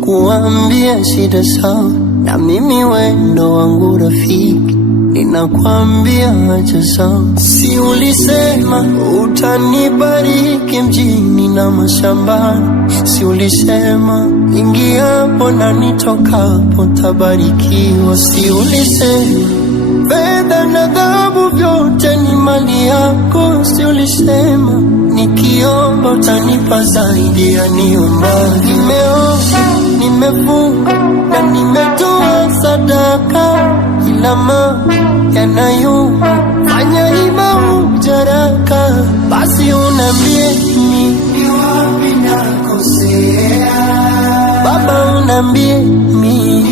kuambia shida sawa, na mimi wendo wangu rafiki, ninakwambia acha sawa. Si ulisema utanibariki mjini na mashambani, si ulisema ingiapo na nitokapo tabarikiwa, si ulisema fedha na dhahabu vyote ni mali yako, si ulisema nikiomba utanipa zaidi ya niomba. Nimeomba, nimefunga na nimetoa sadaka, ila mambo yanayuma, fanya ima ujaraka. Basi unambie ni wapi nakosea, Baba unambie